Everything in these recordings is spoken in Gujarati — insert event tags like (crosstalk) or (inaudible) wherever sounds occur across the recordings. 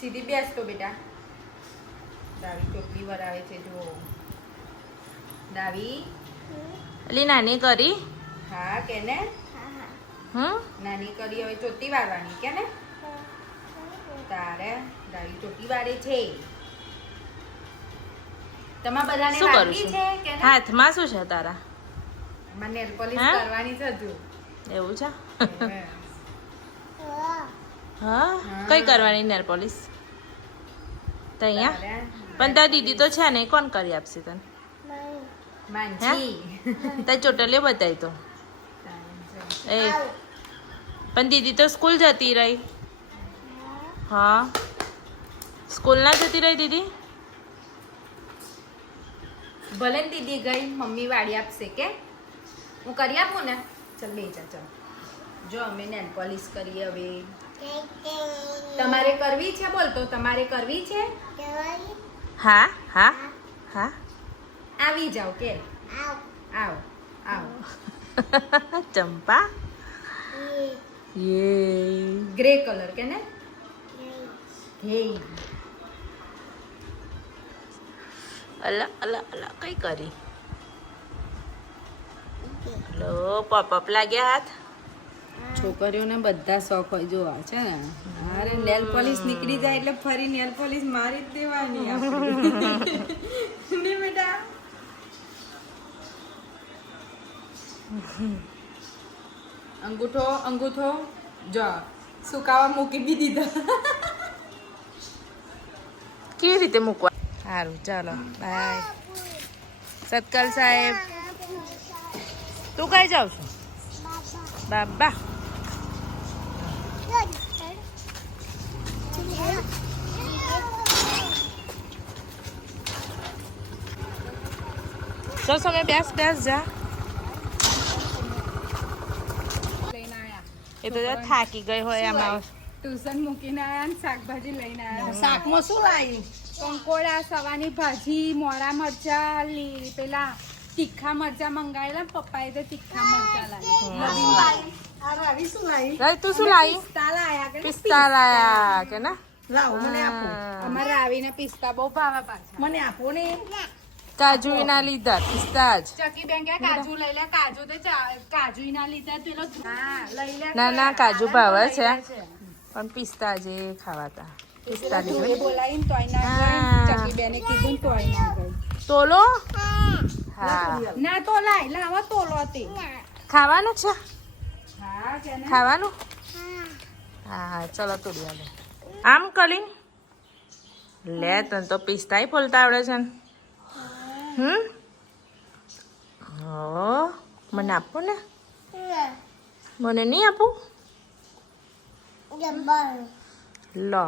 સીધી બેસતો બેટા. દાવી ટોપલી વરાવે છે જો દાવી. એટલે નાની કરી. હા કે ને? હમ? નાની કરી હવે ચોટી વાળવાની કે ને? તારે દાવી ચોટી વાળે છે. તમારા બધાને શું કરું છે? હાથમાં શું છે તારા? મને નેલ પોલિશ કરવાની છે હજુ. એવું છે? હા? કઈ કરવાની નેલ પોલિશ તો અહીંયા પણ તારી દીદી તો છે ને કોણ કરી આપશે તને? તારી ચોટલીઓ બતાવી તો. એ. પણ દીદી તો સ્કૂલ જતી રહી. હા? સ્કૂલ ના જતી રહી દીદી? ભલે ને દીદી ગઈ મમ્મી વાળી આપશે કે? હું કરી આપું ને? ચાલ બે જા ચાલ. જો અમે નેલ પોલિશ કરીએ હવે. તમારે કરવી છે? બોલ તો તમારે કરવી છે? હા હા હા. આવી જાઓ કે. આવો. આવો (laughs) ચંપા. યે. ગ્રે કલર કે ને? હે અલા અલા અલા કઈ કરી? લો પોપઅપ લાગ્યા હાથ? છોકરીઓને બધા શોખ હોય જોવા છે ને? અરે નેલ પોલિશ નીકળી જાય એટલે ફરી નેલ પોલિશ મારી જ દેવાની ને બેટા? અંગૂઠો અંગૂઠો જો સુકાવા મૂકી બી દીધા. કેવી રીતે મૂકવા? સારું ચાલો બાય સત્કાલ સાહેબ. તું કઈ જાવ છું? બાબા તો સમય બેસ બેસ જા લઈને આયા એ તો જો થાકી ગઈ હોય આમાં ટ્યુશન મૂકીને આયા ને શાકભાજી લઈને આયા શાકમાં શું લાવી કંકોડા સવાની ભાજી મોરા મરચા લી પેલા તીખા મરચા મંગાવેલા ને પપ્પાએ તો તીખા મરચા લાવી આ શું લાવી રાઈ તું શું લાવી પિસ્તા લાયા કે પિસ્તા લાયા કે ના? લાવો મને આપો. અમારે આવીને પિસ્તા બહુ ભાવે પાછા. મને આપો ને. કાજુ ના લીધા પિસ્તા જ. ચકી બેન કે કાજુ લઈ લે કાજુ તો ચા- કાજુ ના લીધા પેલો હા લઈ લે. ના ના કાજુ ભાવે છે. પણ પિસ્તા જે ખાવાતા. પિસ્તા લીધા. બોલાવીને તોય ના. ચકી બેને કીધું ને તોય ના ગઈ. તોલો. હા. ના તો લાય લાવો તો લોતી ખાવાનું છે? હા ખાવાનું? હા. હા ચલો તોડી આલે આમ કલીન? લે તને તો પિસ્તાય ફોલતા આવડે છે ને. હમ? હો મને આપો ને. મને નહીં આપું? લો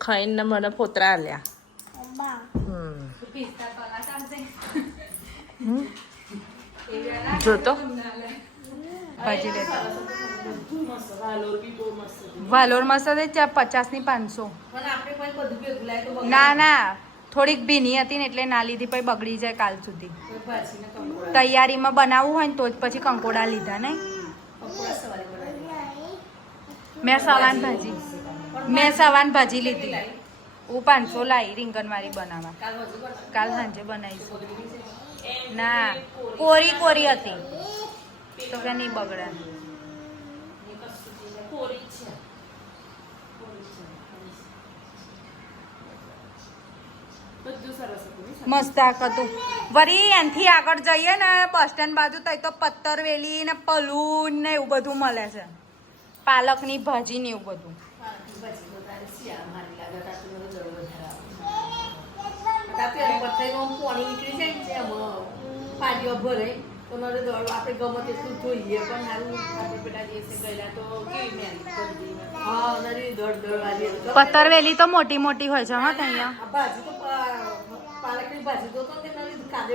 ખાઈને મને પોતરા લ્યા હમ પિસ્તા તોલા ચાલશે હમ. જોતો? ભાજી લેતા. વાલોર મસાલા ચા પચાસની પાંચસો. ના ના. થોડીક ભીની હતી ને એટલે ના લીધી પછી બગડી જાય કાલ સુધી. તૈયારીમાં બનાવવું હોય ને તો જ પછી કંકોડા લીધા ને કંકોડા સવારે બનાવી મેં સવાન ભાજી. મેં સવાન ભાજી લીધી. હું પાંચસો લાવી રીંગણવાળી બનાવવા. કાલ સાંજે બનાવીશું. ના, કોરી કોરી હતી. તો કે નહીં બગડે? મસ્ત હતું વળી એનથી આગળ જઈએ ને, બસ સ્ટેન્ડ બાજુ તઈ તો પત્તરવેલી ને પલુન ને એવું બધું મળે છે. પાલકની ભાજી ને એવું બધું પાલકની ભાજી વધારે શિયાળા મારી લાગે તાતું મને દળ વધારે આવે તાતું એની આમ પાણી નીકળી જાય ને એમાં પાણીઓ ભરે. તો નરે દળ આપણે ગમે તેટલું જોઈએ પણ સારું આપણે પેલા દિવસે ગયેલા તો કેવી દીધી. હા નરી હતી. તો મોટી મોટી હોય છે હા ત્યાં. ભાજી તો પાલકની ભાજી તો તો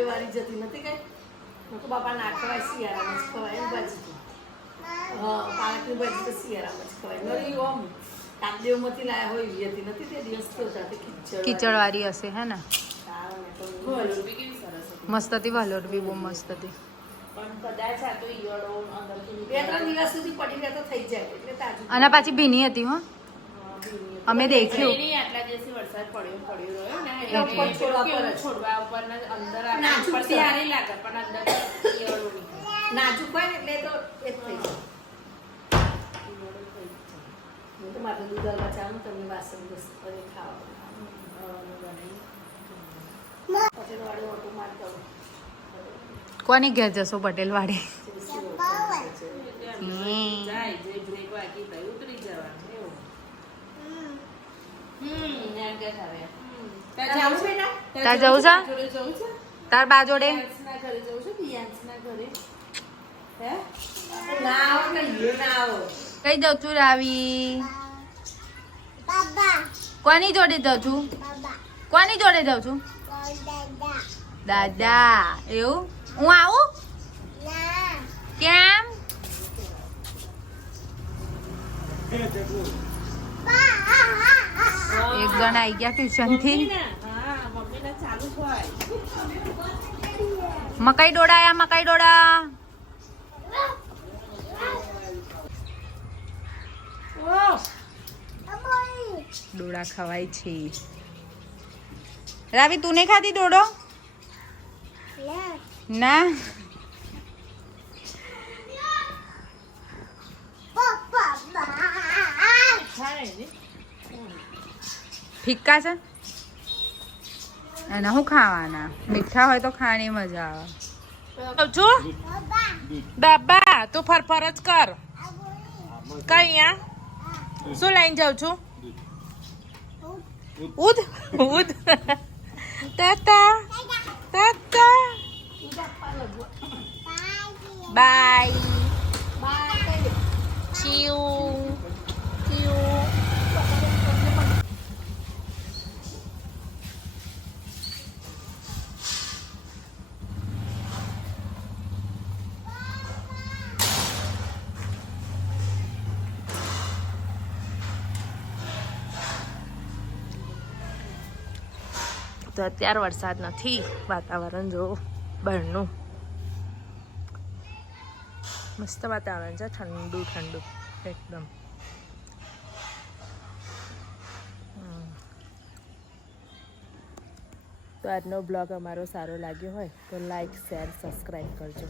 વાળી જતી નથી કઈ. તો બાપા ના ખવાય શિયાળામાં જ ખવાય ને ભાજી તો. હા પાલકની ભાજી તો શિયાળામાં જ ખવાય. નરી ઓમ કાદેવમાંથી લાયા હોય એવી હતી નથી તે દિવસ તો ખીચડ કીચડવાળી હશે હે ને વાળી. બી કેવી સરસ હતી. મસ્ત હતી વાલોર બી બહુ મસ્ત હતી પણ કદાચ આ તો ઈયળો અંદરથી બે ત્રણ દિવસ સુધી પડી રહે તો થઈ જાય એટલે તાજું અને પાછી ભીની હતી હો. અમે દેખ્યું નહીં, આટલા દિવસથી વરસાદ પડ્યો પડ્યો રહ્યો ને. એટલે ઉપર એટલે છોડવા કેવું પર જ. છોડવા ઉપર ને અંદર આ- નાજુક હોય ને એટલે તો એ જ થઈ જાય. તો મારે દૂધ હલવા ચાલું તમને વાસણ બસ ખાવા ખાવાનું બનાવી પટેલ વાળો ઓટો મારતો કોની ઘેર જશો પટેલ વાડી આવે જવું છે? તાર બા જોડે? કઈ જાઉં છું રાવી? કોની જોડે જાઉં છું? કોની જોડે જાઉં છું? દાદા. એવું? હું આવું? કેમ? એક જણ આવી ગયા ટ્યુશનથી. મકાઈ ડોડાયા મકાઈ ડોડા ડોડા ખવાય છે. રાવી, તું નહીં ખાધી ડોડો ના. ફિક્કા છે? અને શું ખાવાના? મીઠા હોય તો ખાવાની મજા આવે. છું બાબા, તું ફરફર જ કર. કઈ આ શું લઈને જાઉં છું? ઉદ. ઉદ. તાતા. તાતા. બાય. ચીઉ ચીઉ તો અત્યારે વરસાદ નથી વાતાવરણ જો બહારનું. મસ્ત વાતાવરણ છે, ઠંડુ ઠંડુ, એકદમ. તો આજનો બ્લોગ અમારો સારો લાગ્યો હોય તો લાઈક, શેર, સબસ્ક્રાઈબ કરજો